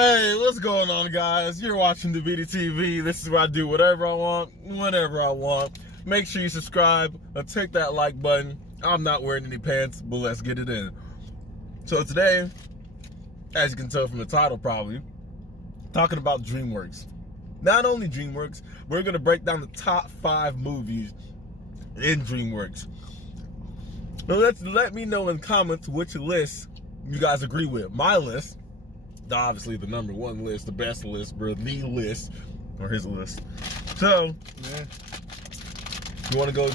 Hey, what's going on, guys? You're watching the BDTV. This is where I do whatever I want, whenever I want. Make sure you subscribe and take that like button. I'm not wearing any pants, but let's get it in. So today, as you can tell from the title probably, talking about Dreamworks. Not only Dreamworks, we're going to break down the top 5 movies in Dreamworks. Now let me know in comments which list you guys agree with. My list, obviously the number one list, the best list, bro, the list, or his list. So, yeah. You wanna go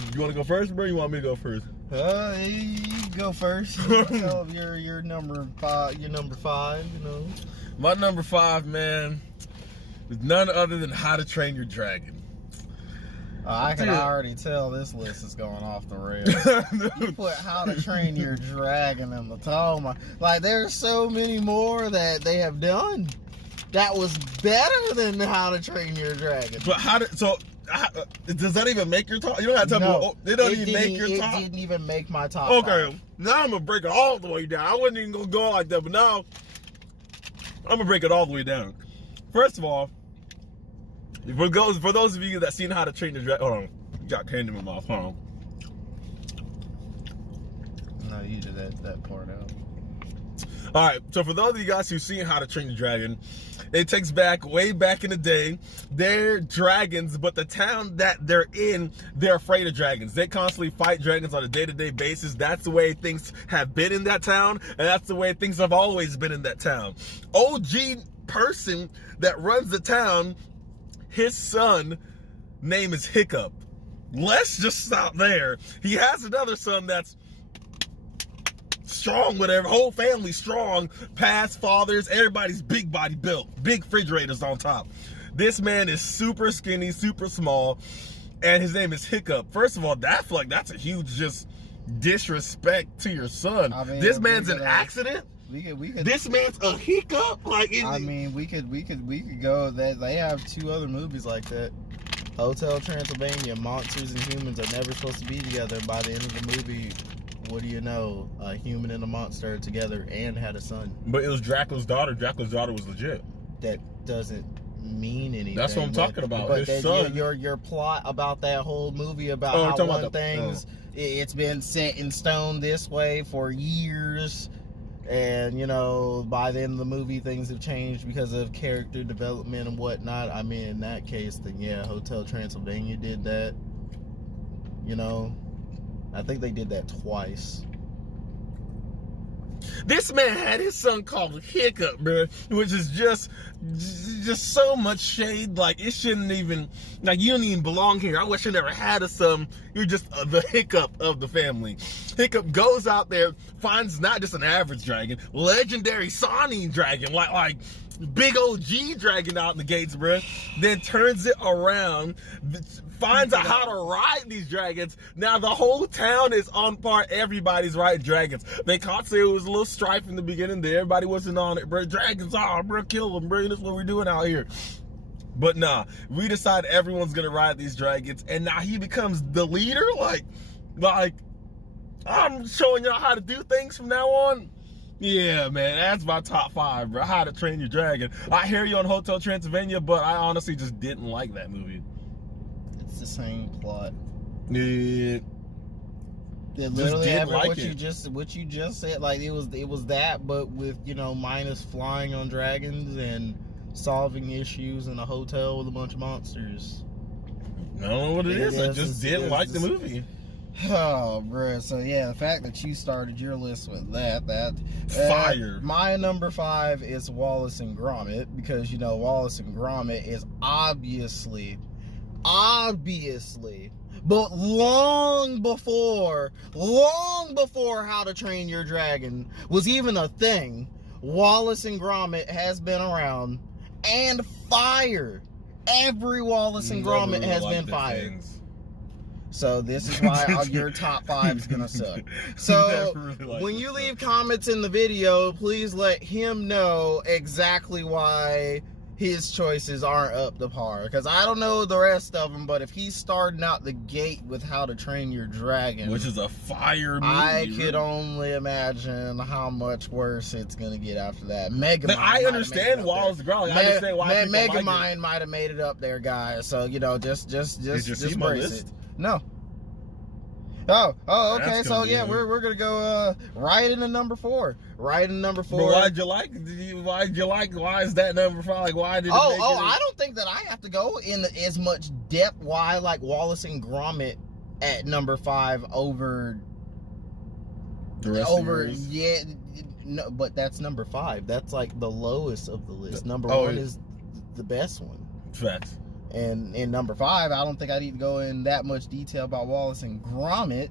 first, bro? You want me to go first? You go first. Tell them your number 5. Your number 5. You know. My number 5, man, is none other than How to Train Your Dragon. I can already tell this list is going off the rails. You put How to Train Your Dragon in the top. Like, there's so many more that they have done that was better than How to Train Your Dragon. But does that even make your top? You don't have to tell me. It doesn't even make your top. It didn't even make my top. Okay, 5. now I'm gonna break it all the way down. I wasn't even gonna go like that, but now I'm gonna break it all the way down. First of all, for those of you that seen How to Train Your Dragon, hold on, got candy in my mouth. Hold on. No, you did that part out. All right, so for those of you guys who've seen How to Train Your Dragon, it takes back way back in the day. They're dragons, but the town that they're in, they're afraid of dragons. They constantly fight dragons on a day-to-day basis. That's the way things have been in that town, and that's the way things have always been in that town. OG person that runs the town, his son name is Hiccup. Let's just stop there. He has another son that's strong, whatever, whole family strong, past fathers, everybody's big body built, big refrigerators on top. This man is super skinny, super small, and his name is Hiccup. First of all, that's a huge just disrespect to your son. I mean, this man's an accident. We could. This man's a hiccup. Like, I mean, we could go. That they have 2 other movies like that. Hotel Transylvania. Monsters and humans are never supposed to be together. By the end of the movie, what do you know? A human and a monster are together and had a son. But it was Dracula's daughter. Dracula's daughter was legit. That doesn't mean anything. That's what I'm talking about. But his son. Your plot about that whole movie about how it's been set in stone this way for years. And, you know, by the end of the movie, things have changed because of character development and whatnot. I mean, in that case, then, yeah, Hotel Transylvania did that. You know, I think they did that twice. This man had his son called Hiccup, bro, which is just so much shade. Like, it shouldn't even, like, you don't even belong here. I wish I never had a son. You're just the Hiccup of the family. Hiccup goes out there, finds not just an average dragon, legendary Sonic dragon, like big OG dragon out in the gates, bro. Then turns it around, finds out how to ride these dragons. Now the whole town is on par. Everybody's riding dragons. They caught say it was a little strife in the beginning there. Everybody wasn't on it, bro. Dragons, bro, kill them, bro. That's what we're doing out here. But nah, we decide everyone's gonna ride these dragons, and now he becomes the leader. Like I'm showing y'all how to do things from now on. Yeah, man, that's my top 5, bro. How to Train Your Dragon. I hear you on Hotel Transylvania, but I honestly just didn't like that movie. It's the same plot. Yeah. It literally what you just said. Like, it was that, but with, you know, minus flying on dragons and solving issues in a hotel with a bunch of monsters. I don't know what it is. I just didn't like the movie. Oh, bro. So yeah, the fact that you started your list with that fire. My number 5 is Wallace and Gromit, because, you know, Wallace and Gromit is obviously, but long before How to Train Your Dragon was even a thing, Wallace and Gromit has been around and fire. Every Wallace and Gromit has been fired. So this is why your top 5 is gonna suck. So when you leave comments in the video, please let him know exactly why his choices aren't up to par. Because I don't know the rest of them, but if he's starting out the gate with How to Train Your Dragon, which is a fire movie, I could only imagine how much worse it's gonna get after that. Megamind. I understand Wallace and Gromit. I understand why Megamind might have made it up there, guys. So just brace it. No. Oh, okay. So yeah, we're gonna go right into number 4. Right in number 4. But why'd you like? Why is that number 5? Like, why did it? I don't think that I have to go in as much depth. Why I like Wallace and Gromit at number 5 over the rest of yours? Yeah. No, but that's number 5. That's like the lowest of the list. Number 1 is the best one. Facts. And in number 5, I don't think I need to go in that much detail about Wallace and Gromit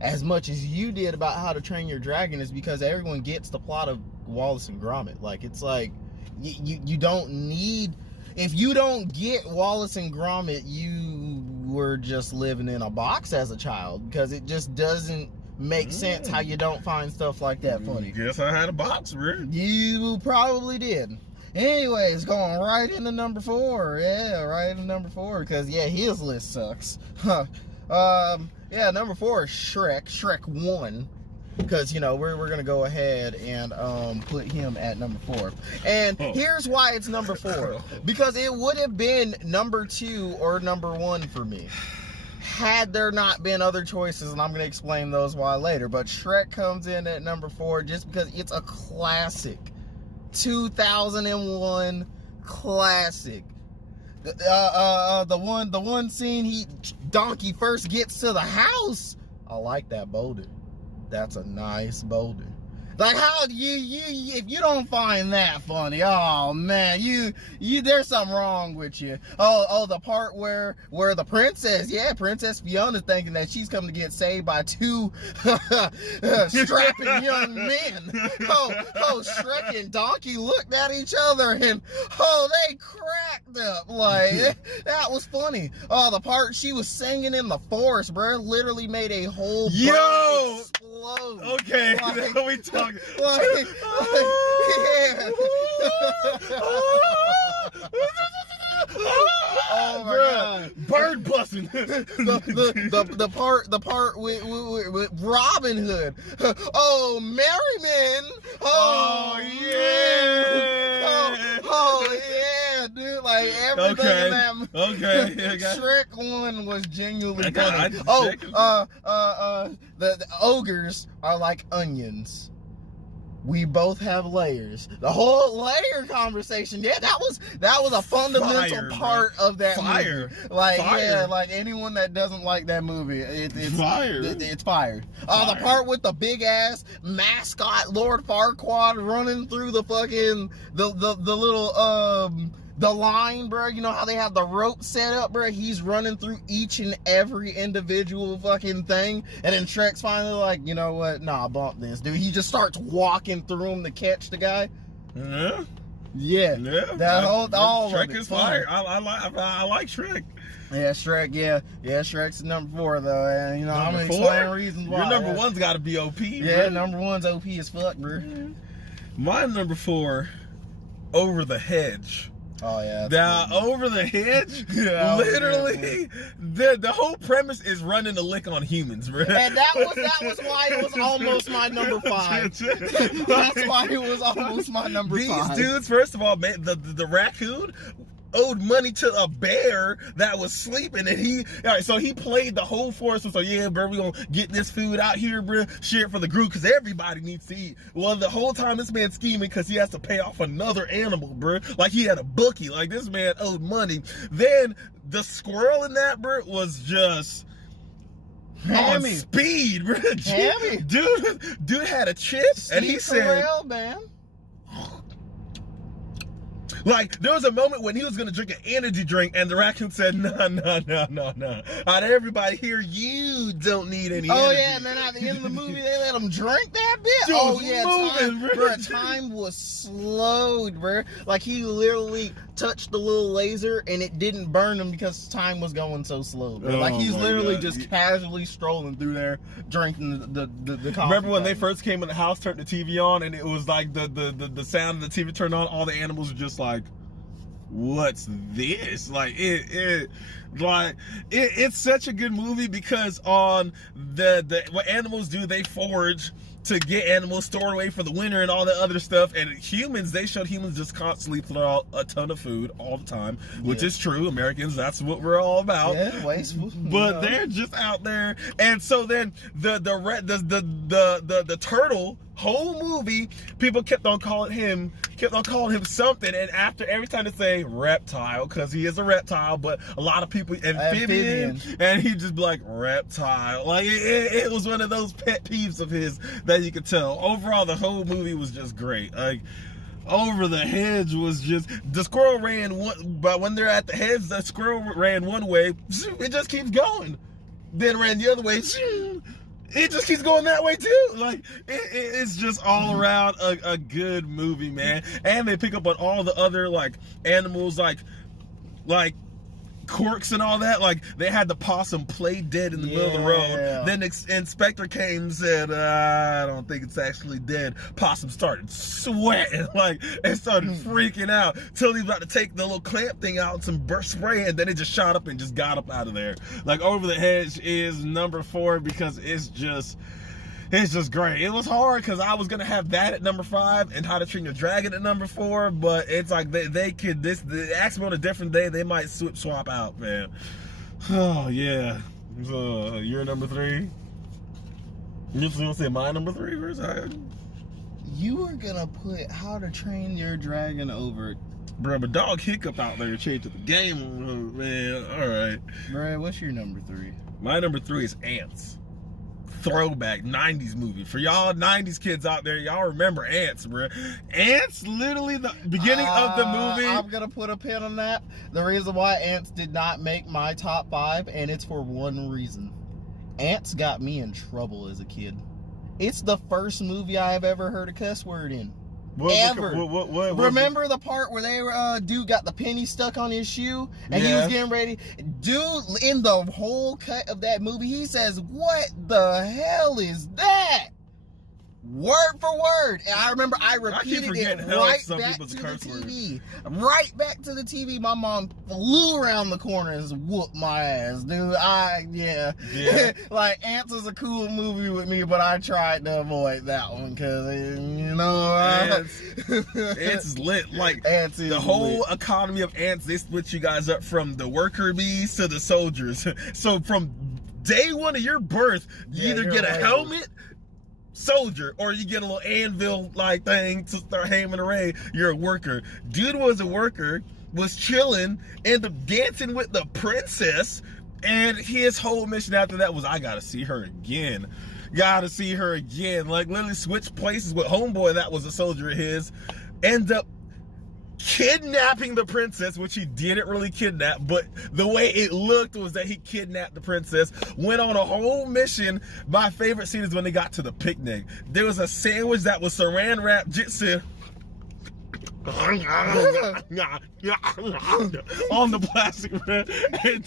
as much as you did about How to Train Your Dragon, is because everyone gets the plot of Wallace and Gromit. Like, it's like, you don't need... If you don't get Wallace and Gromit, you were just living in a box as a child, because it just doesn't make sense how you don't find stuff like that funny. Guess I had a box, bro. You probably did. Anyways, going right into number 4. Yeah, right into number 4. Because, yeah, his list sucks. Yeah, number 4 is Shrek. Shrek 1. Because, we're going to go ahead and put him at number 4. And here's why it's number 4. Because it would have been number 2 or number 1 for me, had there not been other choices, and I'm going to explain those why later. But Shrek comes in at number 4 just because it's a classic. 2001 classic. The one scene Donkey first gets to the house. I like that boulder. That's a nice boulder. Like, how do you if you don't find that funny, oh man, you there's something wrong with you. The part where the Princess Fiona's thinking that she's coming to get saved by 2 strapping young men. Shrek and Donkey looked at each other and they cracked up. Like, that was funny. The part she was singing in the forest, bro, literally made a whole bird explode. Okay, like, now we talking. Yeah. Oh my God! Bird busting. the part with Robin Hood. Oh, Merriman. Oh yeah. Oh yeah, dude. Like, everything in that. Okay. Shrek 1 was genuinely funny. The ogres are like onions. We both have layers. The whole layer conversation, yeah, that was a fundamental part of that movie. Like, yeah, like anyone that doesn't like that movie, it's fire. It's fire. The part with the big ass mascot Lord Farquaad running through the fucking the little the line, bro. You know how they have the rope set up, bro? He's running through each and every individual fucking thing. And then Shrek's finally like, you know what? Nah, bump this, dude. He just starts walking through them to catch the guy. Yeah. That whole Shrek is fire. I like Shrek. Yeah, Shrek. Yeah, Shrek's number 4 though. And I'm gonna explain reasons why. Your number 1's got to be OP. Yeah, number 1's OP as fuck, bro. My number 4, Over the Hedge. Oh yeah. Now, Over the Hedge, literally, the whole premise is running a lick on humans, bro. And that was why it was almost my number 5. That's why it was almost my number 5. These dudes, first of all, man, the raccoon owed money to a bear that was sleeping, and so he played the whole forest. So yeah, bro, we gonna get this food out here, bro, share it for the group, because everybody needs to eat. Well, the whole time this man's scheming because he has to pay off another animal, bro. Like, he had a bookie. Like, this man owed money. Then the squirrel in that, bro, was just on speed, bro. Dude had a chip, and he said, man. Like, there was a moment when he was going to drink an energy drink, and the raccoon said, no. Out of everybody here, you don't need any energy. Oh, yeah, and then at the end of the movie, they let him drink that bit? Dude, oh, yeah, moving, time was slowed, bro. Like, he literally touched the little laser, and it didn't burn him because time was going so slow, bro. Like, he's literally just casually strolling through there, drinking the coffee. Remember when they first came in the house, turned the TV on, and it was like the sound of the TV turned on, all the animals were just like, what's this? Like it's such a good movie because on the what animals do, they forage to get animals stored away for the winter and all that other stuff. And humans, they showed humans just constantly throw out a ton of food all the time, which is true. Americans, that's what we're all about. Yeah, wasteful. But they're just out there. And so then the turtle, whole movie, people kept on calling him something. And after every time they say reptile, because he is a reptile, but a lot of people amphibian. And he'd just be like reptile. Like it was one of those pet peeves of his that you could tell. Overall, the whole movie was just great. Like Over the Hedge was just, the squirrel ran one, but when they're at the hedge, the squirrel ran one way, it just keeps going. Then ran the other way, it just keeps going that way too. Like it's just all around a good movie, man. And they pick up on all the other like animals, like quirks and all that. Like they had the possum play dead in the middle of the road. Then inspector came and said, I don't think it's actually dead. Possum started sweating, like, and started freaking out till he was about to take the little clamp thing out and some burst spray, and then it just shot up and just got up out of there. Like Over the Hedge is number 4 because it's just great. It was hard because I was gonna have that at number 5 and How to Train Your Dragon at number 4, but it's like they could ask me on a different day, they might swap out, man. Oh yeah. You're number 3. You just gonna say my number 3 first? You were gonna put How to Train Your Dragon over. Bro, but Dog Hiccup out there changing the game, man. All right. Bro, what's your number 3? My number 3 is Ants. Throwback 90s movie. For y'all 90s kids out there, y'all remember Ants, bro. Ants, literally the beginning of the movie. I'm gonna put a pin on that. The reason why Ants did not make my top 5, and it's for one reason. Ants got me in trouble as a kid. It's the first movie I've ever heard a cuss word in. Ever. Remember the part where dude got the penny stuck on his shoe and he was getting ready? Dude, in the whole cut of that movie, he says, "What the hell is that?" Word for word. And I remember I repeated it right back to the TV. Right back to the TV. My mom flew around the corner and whooped my ass, dude. Like, Ants is a cool movie with me, but I tried to avoid that one because, Ants lit. Like, Ants is the whole economy of Ants, they split you guys up from the worker bees to the soldiers. So from day one of your birth, you either get a helmet, soldier, or you get a little anvil like thing to start hammering away. You're a worker. Dude was a worker, was chilling, ended up dancing with the princess, and his whole mission after that was, I gotta see her again. Gotta see her again. Like, literally switch places with homeboy that was a soldier of his, end up kidnapping the princess, which he didn't really kidnap, but the way it looked was that he kidnapped the princess, went on a whole mission. My favorite scene is when they got to the picnic. There was a sandwich that was saran wrap jitsu on the plastic wrap, and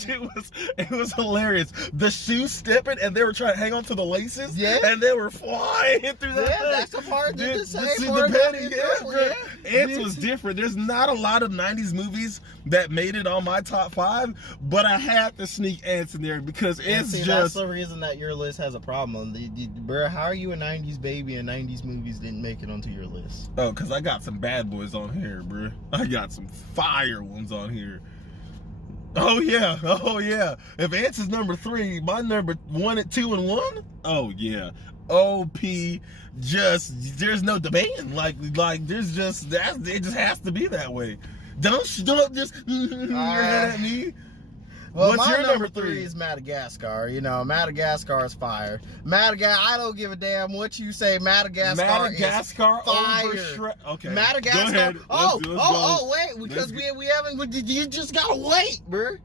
it was hilarious. The shoes stepping, and they were trying to hang on to the laces, and they were flying through that thing. That's the part that Ants was different. There's not a lot of 90s movies that made it on my top 5, but I had to sneak Ants in there because it's just, that's the reason that your list has a problem. Bro, how are you a 90s baby and 90s movies didn't make it onto your list? Oh, because I got some bad boys on here, bro. I got some fire ones on here. Oh yeah. If Ants is number 3, my number 1, 2, and 1. Oh yeah. OP. There's no debating. Like there's just it just has to be that way. Don't just your head at me. Well, what's your number 3 is Madagascar. Madagascar is fire. I don't give a damn what you say. Madagascar is fire. Over Shrek. Okay. Madagascar. Go ahead. Wait, because we haven't. You just gotta wait, bro.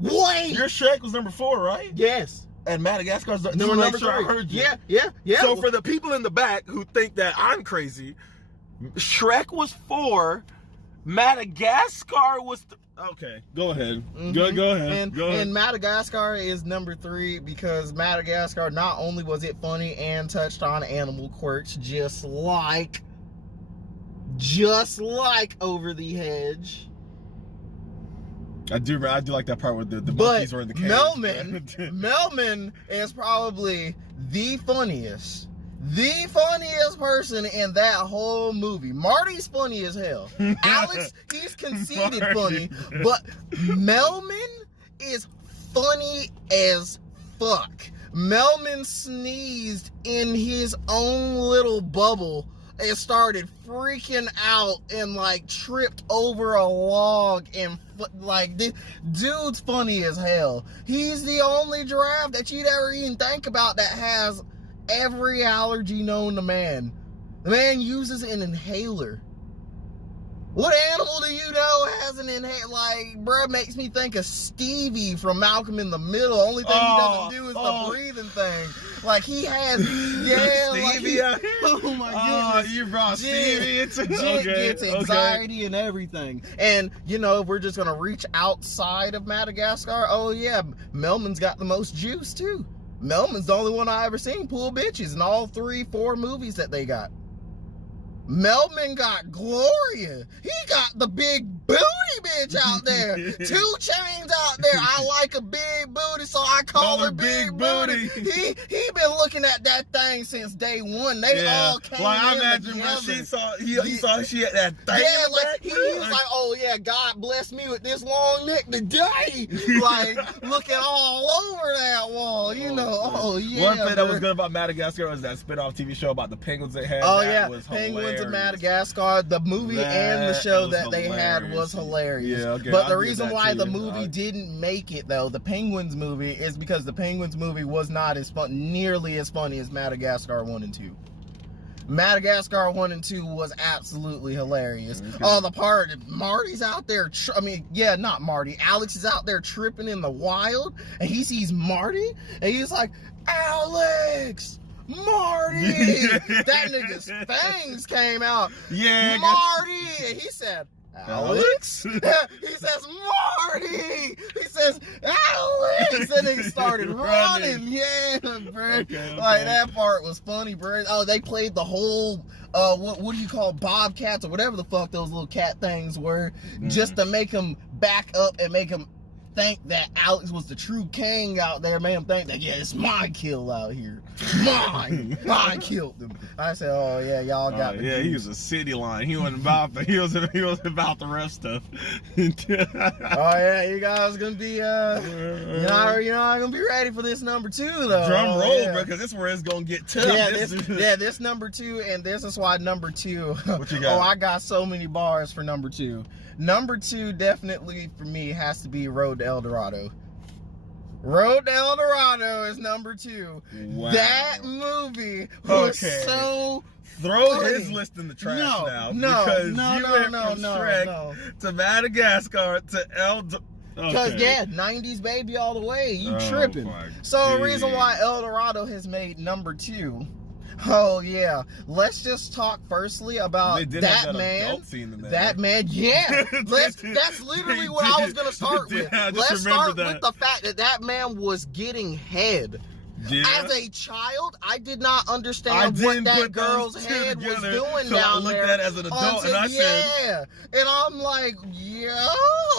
Wait. Your Shrek was number 4, right? Yes. And Madagascar's number 3. I heard you. Yeah. So for the people in the back who think that I'm crazy, Shrek was 4. Madagascar was. Okay, go ahead. Go ahead. And Madagascar is number 3 because Madagascar, not only was it funny and touched on animal quirks, just like Over the Hedge. I do like that part where the monkeys were in the cage. Melman is probably the funniest person in that whole movie. Marty's funny as hell. Alex, he's conceited funny, but Melman is funny as fuck. Melman sneezed in his own little bubble and started freaking out and like tripped over a log and like this dude's funny as hell. He's the only giraffe that you'd ever even think about that has every allergy known to man. The man uses an inhaler. What animal do you know has an inhaler? Like, bruh, makes me think of Stevie from Malcolm in the Middle. Only thing he doesn't do is the breathing thing. Like, he has, Stevie, oh my goodness. You brought Stevie into gets anxiety and everything. And, you know, if we're just going to reach outside of Madagascar, oh yeah, Melman's got the most juice too. Melman's the only one I ever seen pull bitches in all 3-4 movies that they got. Melman got Gloria. He got the big booty bitch out there. 2 Chainz out there. I like a big booty, so I call her Big Booty. He been looking at that thing since day one. They all came in I imagine together. when he saw she had that thing. Yeah, like he was like, oh yeah, God bless me with this long neck today. Like looking all over that wall, you know. Oh yeah. One thing that was good about Madagascar was that spin-off TV show about the penguins they had. Oh that yeah, was Penguins of Madagascar. The movie and the show that they had was hilarious. Yeah, okay, but the reason why the movie didn't make it though, the Penguins movie, is because the Penguins movie was not as nearly as funny as Madagascar 1 and 2. Madagascar 1 and 2 was absolutely hilarious. Oh, the part Marty's out there, not Marty, Alex is out there tripping in the wild, and he sees Marty, and he's like, Alex! Marty! That nigga's fangs came out. Yeah. Marty! And he said, Alex? He says, Marty! He says, Alex! And he started running. Yeah, bro. Okay. Like, that part was funny, bro. Oh, they played the whole, what do you call bobcats or whatever the fuck those little cat things were, just to make him back up and make him think that Alex was the true king out there, made him think that, yeah, it's my kill out here. Mine. I killed them. I said, oh yeah, y'all got me. Yeah, he was a city line. He wasn't about he was about the rest stuff. Oh yeah, you guys gonna be you're not gonna be ready for this number 2 though. Drum roll, bro, because this is where it's gonna get tough. Yeah, this number 2, and this is why number 2. What you got? Oh, I got so many bars for number 2. Number 2 definitely for me has to be Road to El Dorado. Road to El Dorado is number 2. Wow. That movie was so throw funny. his list in the trash now. No, because you went from Shrek to Madagascar to Because, 90s baby all the way. You tripping. So, the reason why El Dorado has made number 2. Oh, yeah. Let's just talk firstly about that man. That man, yeah. That's literally what I was going to start with. Let's start with the fact that man was getting head. Yeah. As a child, I did not understand what that girl's head was doing down there. I looked at it as an adult and I said, and I'm like,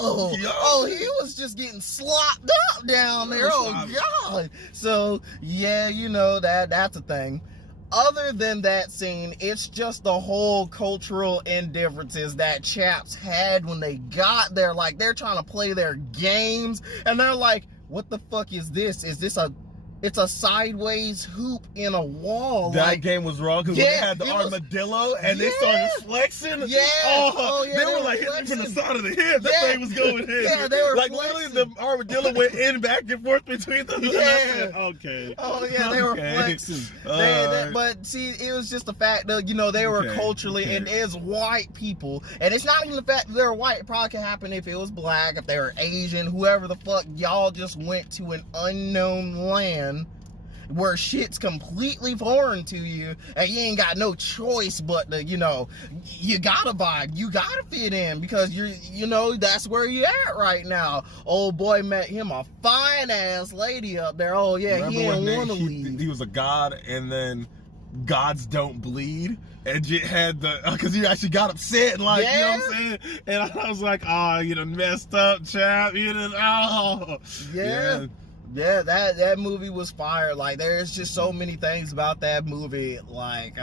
oh, he was just getting slopped up down there. Oh, God. So, yeah, that's a thing. Other than that scene, it's just the whole cultural indifferences that chaps had when they got there. Like, they're trying to play their games, and they're like, what the fuck is this? Is this it's a sideways hoop in a wall. That game was wrong because when they had the armadillo and they started flexing. Yeah. They were like hitting from the side of the head. That thing was going in. Yeah, they were like flexing. Literally the armadillo went in back and forth between them. Yeah. Okay. Oh yeah, they were flexing. But see, it was just the fact that they were culturally and as white people, and it's not even the fact that they're white. It probably could happen if it was black, if they were Asian, whoever the fuck. Y'all just went to an unknown land where shit's completely foreign to you, and you ain't got no choice but to, you gotta vibe, you gotta fit in, because that's where you at right now. Old boy met him a fine ass lady up there. Oh yeah, he didn't want to leave. He was a god, and then gods don't bleed, and you had the because you actually got upset, like you know what I'm saying, and I was like, oh, you know, messed up, chap, you know, oh yeah, that movie was fire. Like, there's just so many things about that movie, like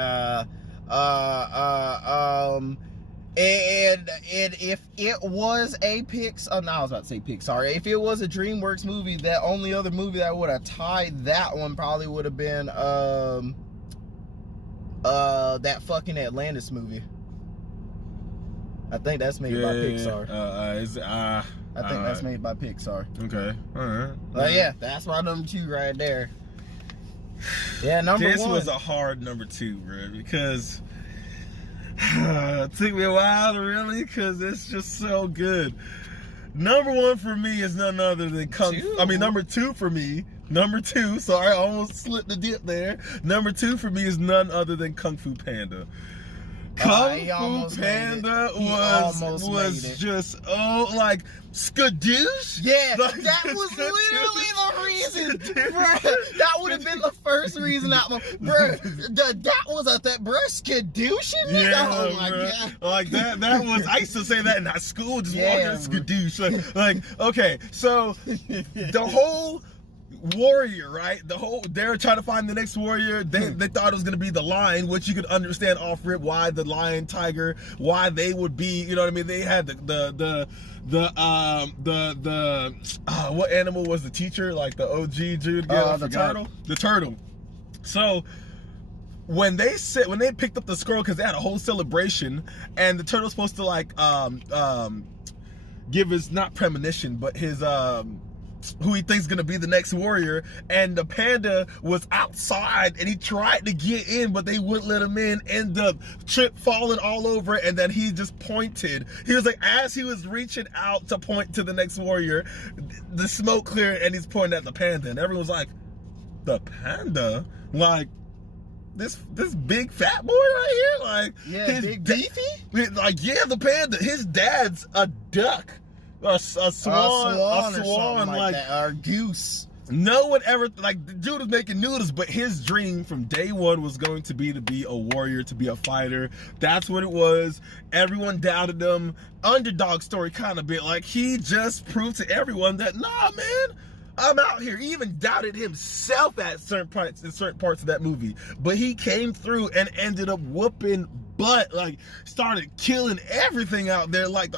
and if it was a Pixar, no, I was about to say Pixar. If it was a DreamWorks movie, that only other movie that would have tied that one probably would have been that fucking Atlantis movie. I think that's made by Pixar. I think that's made by Pixar. Okay, all right. Yeah, that's my number 2 right there. Yeah, number 1. This was a hard number 2, bro, because it took me a while to really, because it's just so good. Number 1 for me is none other than number 2 for me. Number 2, sorry, I almost slipped the dip there. Number 2 for me is none other than Kung Fu Panda. Kung Fu Panda was just like skadoosh. Yeah, like, that was literally the reason, bro. That would have been the first reason that was skadoosh. Yeah, oh my god, like that was. I used to say that in school, just walking skadoosh. Like, okay, so the whole warrior, right? They're trying to find the next warrior. They thought it was gonna be the lion, which you could understand off rip why the lion, tiger, why they would be, you know what I mean? They had the what animal was the teacher? Like the OG dude? The turtle. The turtle. So when they picked up the squirrel, because they had a whole celebration, and the turtle's supposed to like give his, not premonition, but his who he thinks is gonna be the next warrior, and the panda was outside and he tried to get in, but they wouldn't let him in, end up falling all over, and then he just pointed. He was like, as he was reaching out to point to the next warrior, the smoke cleared and he's pointing at the panda, and everyone's like, the panda? Like, this big fat boy right here? Like, his big beefy? Like, yeah, the panda. His dad's a duck. A swan, like that, or goose. No one ever, like, the dude was making noodles, but his dream from day one was going to be a warrior, to be a fighter. That's what it was. Everyone doubted him. Underdog story kind of bit. Like, he just proved to everyone that, nah, man, I'm out here. He even doubted himself in certain parts of that movie. But he came through and ended up whooping butt, like started killing everything out there. Like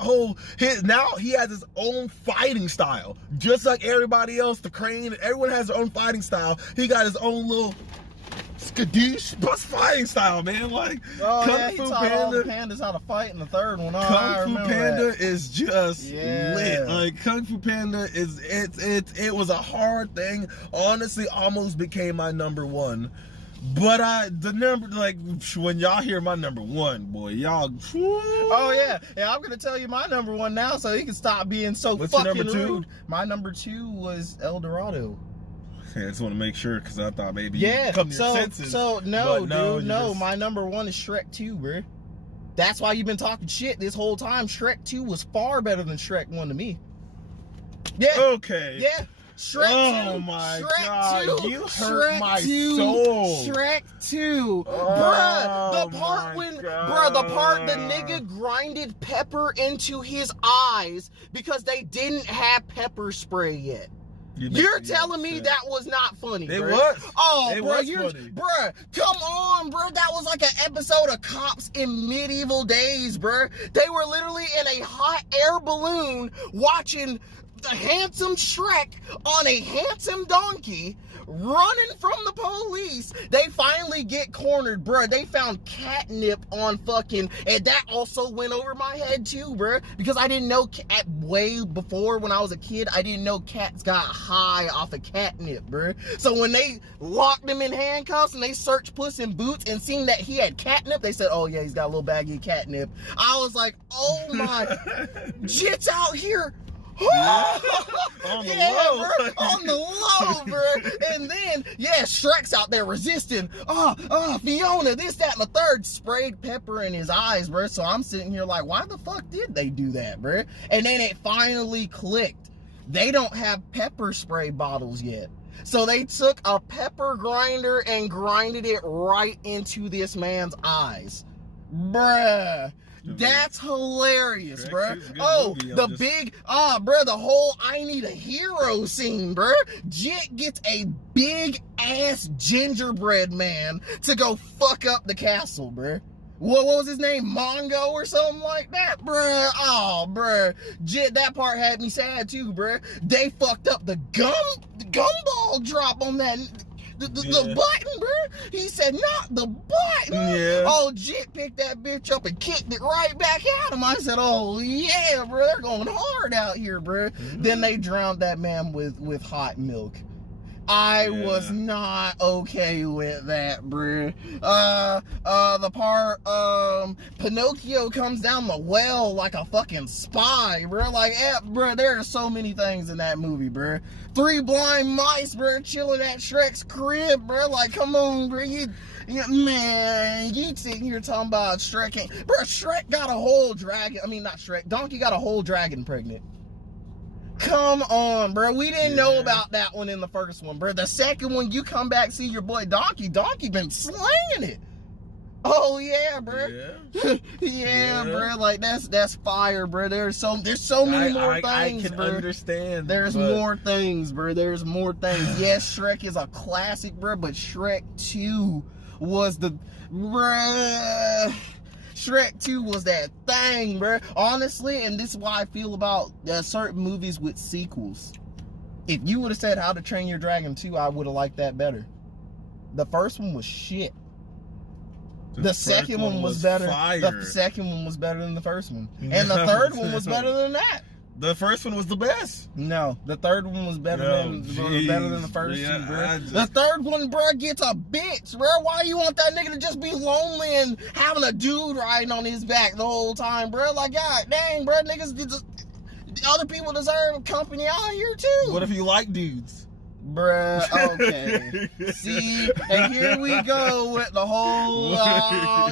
now he has his own fighting style, just like everybody else. The crane, everyone has their own fighting style. He got his own little skadoosh bus fighting style, man. Like, Kung Fu Panda. All the pandas how to fight in the third one. Kung Fu Panda is just lit. Like, Kung Fu Panda is it was a hard thing. Honestly, almost became my number 1. But when y'all hear my number 1, boy, y'all. Oh yeah, I'm gonna tell you my number 1 now, so he can stop being so fucking rude. My number 2 was El Dorado. I just want to make sure, because I thought maybe you come to your senses. So no, my number 1 is Shrek 2, bro. That's why you've been talking shit this whole time. Shrek 2 was far better than Shrek 1 to me. Yeah. Okay. Yeah. Shrek 2. Oh my Shrek god, 2, you hurt Shrek my 2, soul. Shrek 2. Bruh, the part the nigga grinded pepper into his eyes because they didn't have pepper spray yet. You're telling me that was not funny, It bro? was. Oh, it bro, was funny. Bruh, come on, bro. That was like an episode of Cops in medieval days, bro. They were literally in a hot air balloon watching the handsome Shrek on a handsome donkey running from the police. They finally get cornered, bruh. They found catnip on fucking, and that also went over my head too, bruh, because I didn't know way before when I was a kid, I didn't know cats got high off of catnip, bruh. So when they locked him in handcuffs and they searched Puss in Boots and seen that he had catnip, they said, oh yeah, he's got a little baggie of catnip. I was like, oh my, Jit's out here. On the low. Bro, on the low, bro. And then, Shrek's out there resisting. Fiona, this, that, and the third. Sprayed pepper in his eyes, bro. So I'm sitting here like, why the fuck did they do that, bro? And then it finally clicked. They don't have pepper spray bottles yet. So they took a pepper grinder and grinded it right into this man's eyes. Bruh. That's hilarious, bruh. Oh, bruh, the whole I need a hero scene, bruh. Jit gets a big ass gingerbread man to go fuck up the castle, bruh. What was his name? Mongo or something like that, bruh. Oh, bruh. Jit, that part had me sad too, bruh. They fucked up the gumball drop on that. The button, bruh. He said, not the button. Yeah. Oh, Jit picked that bitch up and kicked it right back at him. I said, oh, yeah, bruh. They're going hard out here, bruh. Then they drowned that man with hot milk. I was not okay with that, bruh. The part, Pinocchio comes down the well like a fucking spy, bruh. Like, bruh, there are so many things in that movie, bruh. 3 blind mice, bruh, chilling at Shrek's crib, bruh. Like, come on, bruh. Man, you sitting here talking about Shrek bruh, Shrek got a whole dragon. I mean, not Shrek. Donkey got a whole dragon pregnant. Come on, bro. We didn't know about that one in the first one, bro. The second one, you come back, see your boy Donkey. Donkey been slinging it. Oh yeah, bro. Yeah, bro. Like that's fire, bro. There's so many more things. I can understand. There's more things, bro. There's more things. Yes, Shrek is a classic, bro. But Shrek 2 was the Shrek 2 was that thing, bruh. Honestly, and this is why I feel about certain movies with sequels. If you would have said How to Train Your Dragon 2, I would have liked that better. The first one was shit. The second one was better. The second one was better than the first one. And the third one was better than that. The first one was the best. No, the third one was better than the first two, bro. The third one, bro, gets a bitch, bro. Why you want that nigga to just be lonely and having a dude riding on his back the whole time, bro? Like, god dang, bro, other people deserve company out here too. What if you like dudes? Bruh, okay. See, and here we go with the whole,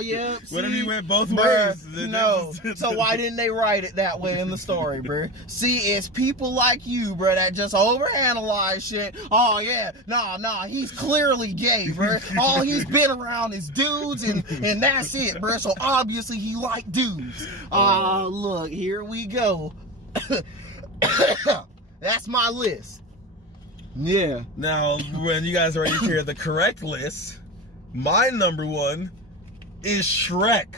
yep. What if you went both ways? No. So why didn't they write it that way in the story, bruh? See, it's people like you, bruh, that just overanalyze shit. Oh, yeah, nah, he's clearly gay, bruh. All he's been around is dudes, and that's it, bruh. So obviously he like dudes. Look, here we go. That's my list. Yeah. Now, when you guys already hear the correct list, my number 1 is Shrek.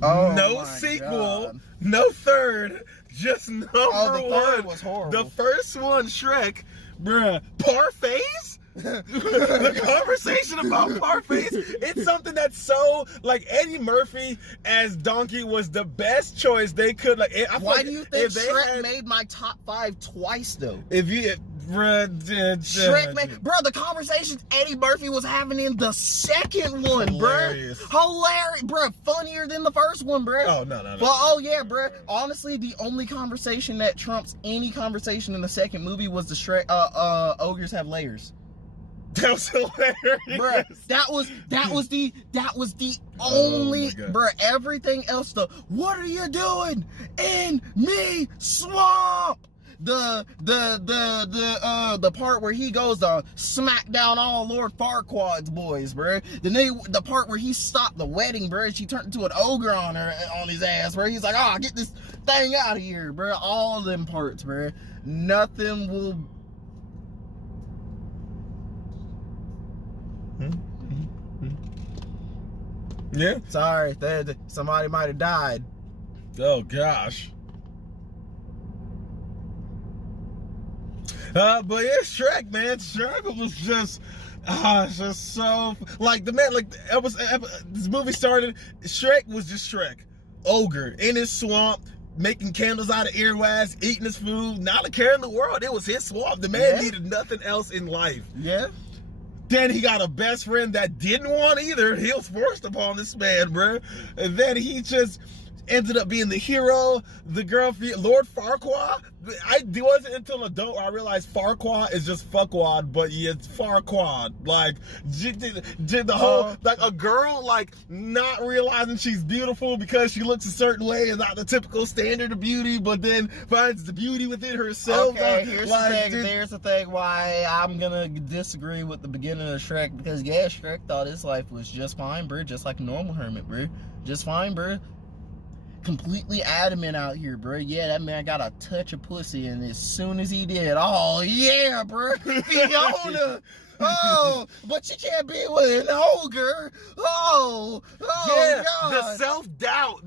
Oh, no sequel, God. No third, just number 1. The third was horrible. The first one, Shrek, bruh, parfaits? The conversation about parfaits, it's something that's so, like, Eddie Murphy as Donkey was the best choice they could, like, why do you think Shrek made my top 5 twice, though? Shrek, man, bro, the conversations Eddie Murphy was having in the second one, hilarious, bro, funnier than the first one, bro. Oh, no. But, oh, yeah, bro, honestly, the only conversation that trumps any conversation in the second movie was the Shrek, ogres have layers. That was hilarious. Bruh, that was the only, bruh, everything else, what are you doing in me swamp? The part where he goes to smack down all Lord Farquaad's boys, bruh. The part where he stopped the wedding, bruh, she turned into an ogre on his ass, bruh. He's like, oh, get this thing out of here, bruh. All them parts, bruh. Nothing will... Yeah. Sorry, somebody might have died. Oh gosh. But yeah, Shrek, man. Shrek was just so, like, the man, like, this movie started, Shrek was just Shrek. Ogre in his swamp, making candles out of earwax, eating his food, not a care in the world. It was his swamp. The man needed nothing else in life. Yeah. Then he got a best friend that didn't want either. He was forced upon this man, bro. And then he just, ended up being the hero. The girl, Lord Farquaad. It wasn't until an adult I realized Farquaad is just fuckwad, but yeah, it's Farquaad. Like, did the whole, like, a girl, like, not realizing she's beautiful because she looks a certain way is not the typical standard of beauty, but then finds the beauty within herself. Okay, here's the thing why I'm gonna disagree with the beginning of Shrek, because yeah, Shrek thought his life was just fine, bro, just like a normal hermit, bro. Just fine, bro. Completely adamant out here, bro. Yeah, that man got a touch of pussy, and as soon as he did, oh yeah, bro, Fiona. Oh, but you can't be with an ogre. Oh yeah, God. the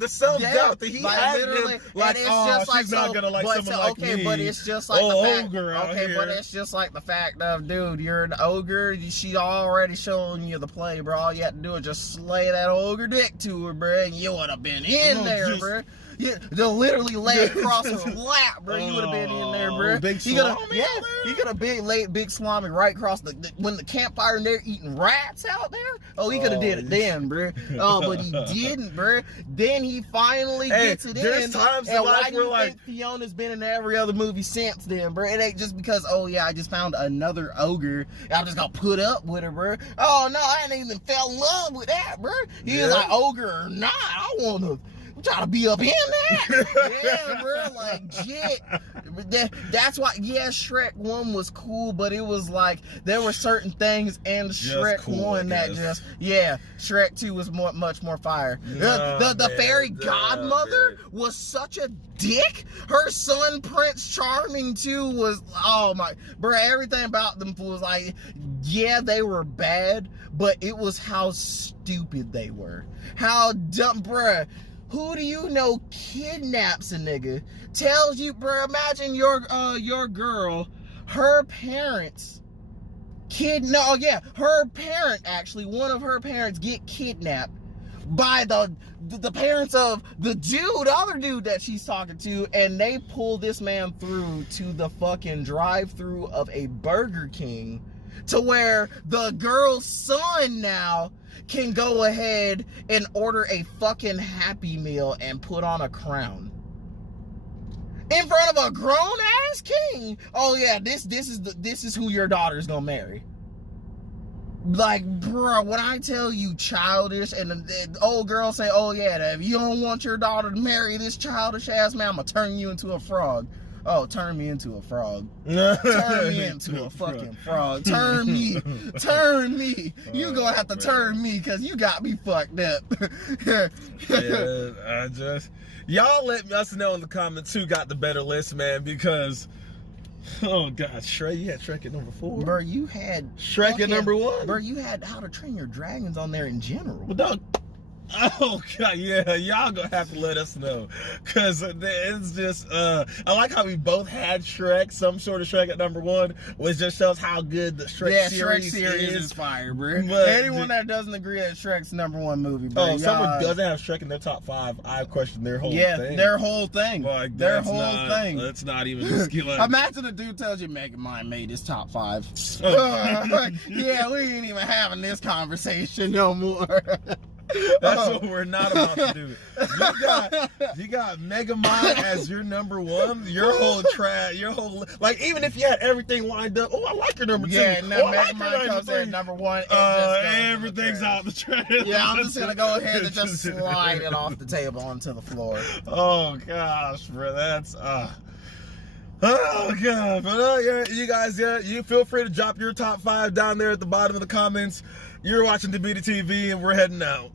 self-doubt that he had him, like, and it's oh, just like, she's not gonna like someone like me. Okay, but it's just like the fact, ogre out here. but it's just like the fact of, dude, you're an ogre. She already showing you the play, bro. All you have to do is just slay that ogre dick to her, bro, and you would have been in there, bro. Yeah, they'll literally lay across her lap, bro. You would have been in there, bro. Big salami, you could have laid big salami right across when the campfire and they're eating rats out there. Oh, he could have did it then, bro. Oh, but he didn't, bro. Then he finally gets it in. Times and why do you like, think Fiona's been in every other movie since then, bro? It ain't just because, oh yeah, I just found another ogre, I'm just gonna put up with her, bro. Oh no, I ain't even fell in love with that, bro. He's like, ogre or not, I wanna. I'm trying to be up in that. Yeah, bro, like, shit. That's why, yeah, Shrek 1 was cool, but it was like, there were certain things in Shrek cool, 1 that just, yeah, Shrek 2 was much more fire. The fairy godmother was such a dick. Her son, Prince Charming, too, was, oh my, bro, everything about them was like, yeah, they were bad, but it was how stupid they were. How dumb, bruh. Who do you know kidnaps a nigga? Tells you, bro, imagine your girl, her parents her parent, actually, one of her parents get kidnapped by the parents of the other dude that she's talking to, and they pull this man through to the fucking drive-through of a Burger King, to where the girl's son now can go ahead and order a fucking Happy Meal and put on a crown in front of a grown ass king. Oh yeah, this is who your daughter's gonna marry. Like, bro, when I tell you childish, and the old girl say, oh yeah, if you don't want your daughter to marry this childish ass man, I'm gonna turn you into a frog. Oh, turn me into a frog. Turn me into a fucking frog. Turn me. You gonna have to turn me, because you got me fucked up. Yeah, y'all let us know in the comments who got the better list, man, because, oh God, Shrek, you had Shrek at number 4. Bro, you had Shrek at number 1. Bro, you had How to Train Your Dragons on there in general. Well, dog. Oh God, yeah, y'all gonna have to let us know, cause it's just I like how we both had Shrek, some sort of Shrek at number 1, which just shows how good the Shrek series is fire, bro. But anyone that doesn't agree that Shrek's number 1 movie, bro. Oh, someone doesn't have Shrek in their top 5, I question their whole thing. Yeah, their whole thing. Like, their whole thing. Let's not even just get like. Imagine a dude tells you Megamind made his top 5. Yeah, we ain't even having this conversation no more. That's what we're not about to do. You got Megamind as your number 1. Your whole like, even if you had everything lined up. Oh, I like your number 2. Yeah, Megamind comes in at number 1. Everything's out the trash. Yeah, I'm just gonna go ahead and just slide it off the table onto the floor. Oh gosh, bro, that's oh God, but yeah, you guys, you feel free to drop your top 5 down there at the bottom of the comments. You're watching DeBeatTV, and we're heading out.